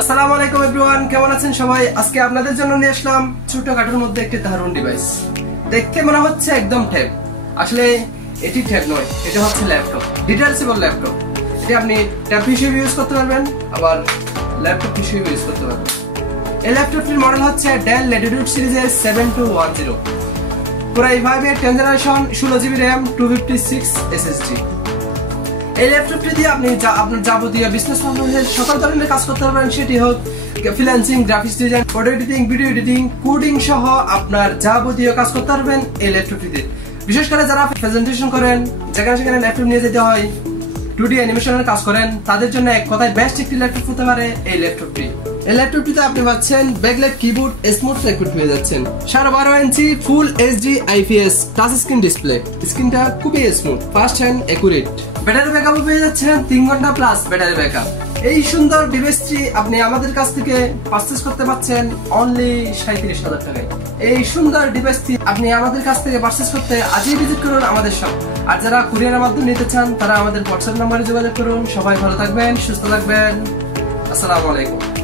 আসসালামু আলাইকুম এভরিওয়ান, কেমন আছেন সবাই? আজকে আপনাদের জন্য নিয়ে আসলাম ছোটখাটোর মধ্যে একটি দারুণ ডিভাইস। দেখতে মনে হচ্ছে একদম ট্যাব, আসলে এটি ট্যাব নয়, এটা হচ্ছে ল্যাপটপ, ডিটেলসেবল ল্যাপটপ। এটি আপনি ট্যাব হিসেবে ইউজ করতে পারবেন, আবার ল্যাপটপ হিসেবে ইউজ করতে পারবেন। এই ল্যাপটপটির মডেল হচ্ছে ডেল ল্যাটিটিউড সিরিজের 7210, পুরো i5 এর 10th generation, 16GB RAM, 256 SSD। এই ল্যাপটপটি দিয়ে আপনি আপনার যাবতীয় বিজনেস পারপাসে সকল ধরনের কাজ করতে পারবেন, সেটি হোক freelancing, graphics design, photo editing, video editing, coding সহ আপনার যাবতীয় কাজ করতে পারবেন এই ল্যাপটপটিতে। বিশেষ করে যারা প্রেজেন্টেশন করেন, যেখানে সেখানে ল্যাপটপ নিয়ে যেতে হয়, 2D অ্যানিমেশনের কাজ করেন, তাদের জন্য এক কথায় বেস্ট একটি ল্যাপটপ হতে পারে এই ল্যাপটপটি। এই ল্যাপটপটিতে আপনি পাচ্ছেন ব্যাকলাইট কিবোর্ড, স্মুথ ট্র্যাকপ্যাড পেয়ে যাচ্ছেন, 12.5 inch full HD IPS touch screen display, স্ক্রিনটা খুবই smooth, fast and accurate. Battery backup পেয়ে যাচ্ছেন 3 ঘন্টা প্লাস ব্যাটারি ব্যাকআপ। এই সুন্দর ডিভাইসটি আপনি আমাদের কাছ থেকে পারচেজ করতে পারছেন অনলি 37,000 টাকায়। এই সুন্দর ডিভাইসটি আপনি আমাদের কাছ থেকে পারচেজ করতে আজই ভিজিট করুন আমাদের শপ। আর যারা কুরিয়ারের মাধ্যমে নিতে চান তারা আমাদের হোয়াটসঅ্যাপ নম্বরে যোগাযোগ করুন। সবাই ভালো থাকবেন, সুস্থ থাকবেন। আসসালামু আলাইকুম।